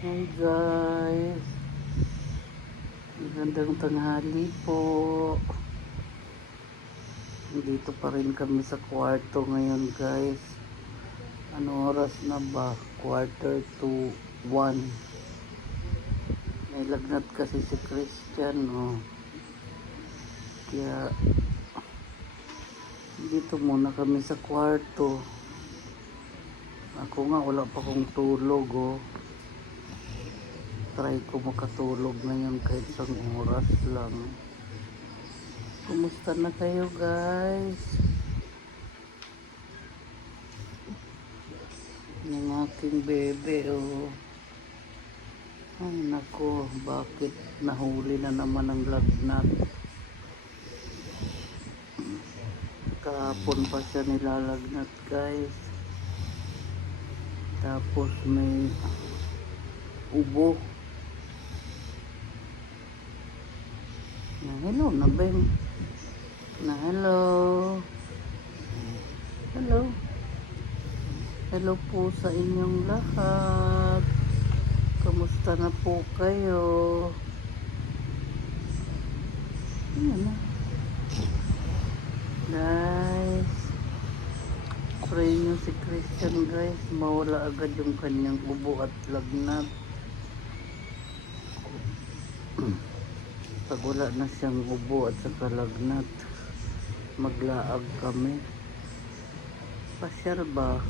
Hi guys. Magandang tanghali po. Dito pa rin kami sa kwarto ngayon guys. Ano oras na ba? Quarter to one. May lagnat kasi si Christian, no. Kaya dito muna kami sa kwarto. Ako nga wala pa kong tulog, oh try ko makatulog ngayon kahit isang oras lang. Kumusta na kayo guys? Yung aking bebe oh. Ay nako, bakit nahuli na naman ang lagnat? Kahapon pa siya nilalagnat guys. Tapos may ubo. Na hello na yung- Na hello. Hello. Hello po sa inyong lahat. Kamusta na po kayo? Ayan na. Guys. Pray nyo si Christian guys. Mawala agad yung kanyang ubo at lagnat. Pag wala na siyang ubo at saka lagnat maglaag kami. Pasyal ba?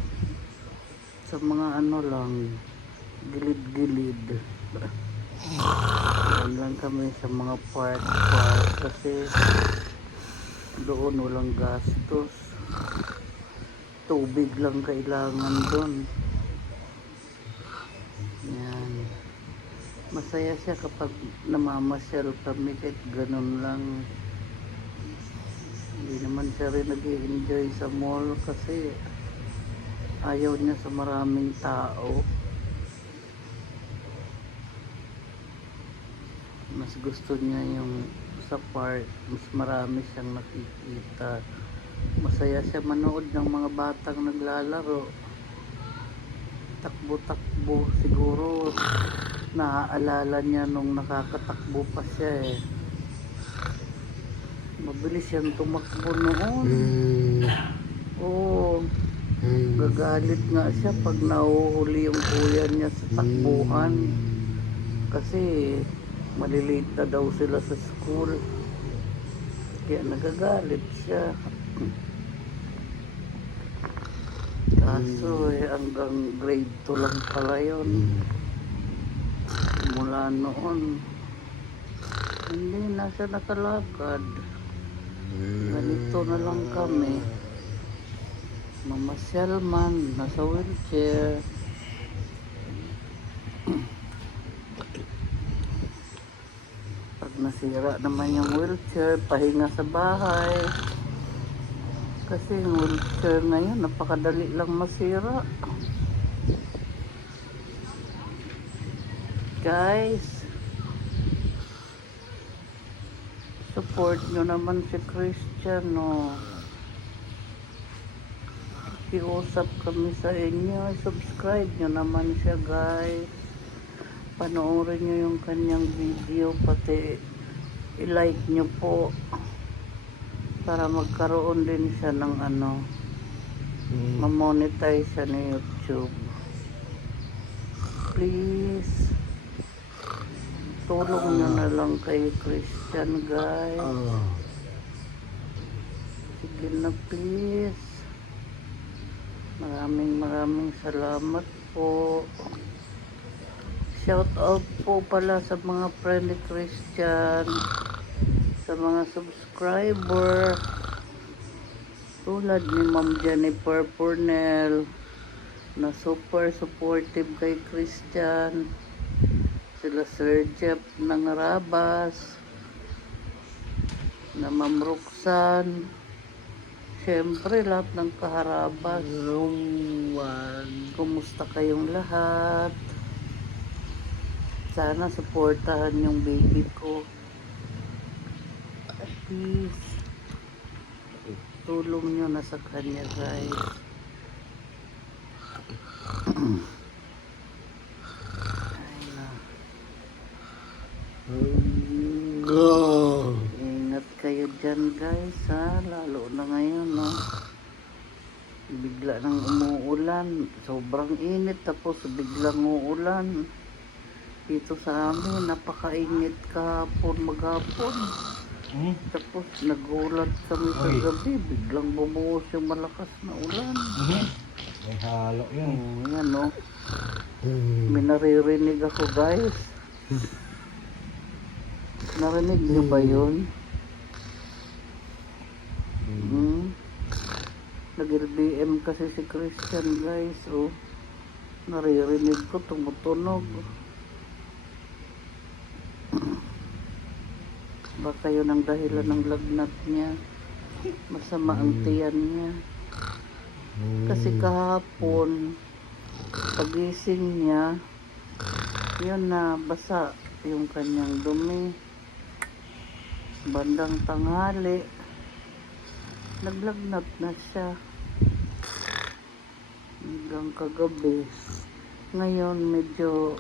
Sa mga ano lang gilid-gilid. Lang kami sa mga park park kasi doon walang gastos. Tubig lang kailangan doon yan masaya siya kapag namamasyal kami kahit ganun lang. Hindi naman siya rin nag enjoy sa mall kasi ayaw niya sa maraming tao. Mas gusto niya yung sa park mas marami siyang nakikita. Masaya siya manood ng mga batang naglalaro. Takbo-takbo siguro naaalala niya nung nakakatakbo pa siya eh. Mabilis siyang tumakbo noon. Hmm. Oo, Hmm. gagalit nga siya pag nahuhuli yung kuya niya sa takbuhan. Kasi malilate na daw sila sa school. Kaya nagagalit siya. Kaso eh, hanggang grade 2 lang pala yun. Hmm. Mula noon. Hindi na siya nakalakad. Ganito na lang kami. Mamasyal man nasa wheelchair. Pag nasira naman yung wheelchair pahinga sa bahay. Kasi yung wheelchair ngayon napakadali lang masira guys. Support nyo naman si Christian no? Iusap kami sa inyo. Subscribe nyo naman siya guys. Panoorin nyo yung kanyang video pati i-like nyo po para magkaroon din siya ng ano Hmm. ma-monetize siya ni YouTube. Please tulong nyo na lang kay Christian guys. Ah. sige na please. Maraming maraming salamat po. Shout out po pala sa mga friendly Christian sa mga subscriber tulad ni Ma'am Jennifer Purnell na super supportive kay Christian sila Sir Jeff ng Rabas na Ma'am Roxanne Siyempre, lahat ng kaharabas. Roman. Kumusta kayong lahat? Sana supportahan yung baby ko. Please. Tulong nyo na sa kanya, guys. kayo dyan guys ha? Lalo na ngayon no bigla nang umuulan. Sobrang init tapos biglang uulan. Dito sa amin napakainit kahapon maghapon. Hmm? tapos nagulat kami sa gabi biglang bumuhos yung malakas na ulan. Hmm? may halo yun. Hmm, yan no? Hmm. may naririnig ako guys. Hmm. Narinig niyo ba hmm. yun? Hmm. Nag-LBM kasi si Christian guys. Oh. Naririnig ko tumutunog. Baka yun ang dahilan ng lagnat niya. Masama ang tiyan niya. Kasi kahapon, pagising niya, yun na basa yung kanyang dumi. Bandang tanghali, naglagnat na siya. Hanggang kagabi. Ngayon medyo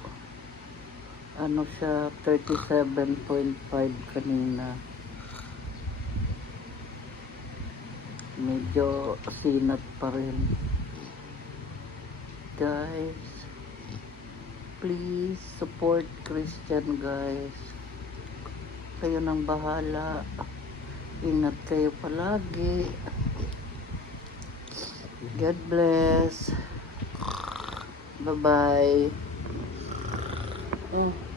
ano siya 37.5 kanina. Medyo sinat pa rin. Guys, please support Christian guys. Kayo nang bahala. Ingat kayo palagi. God bless. Bye-bye. Oh.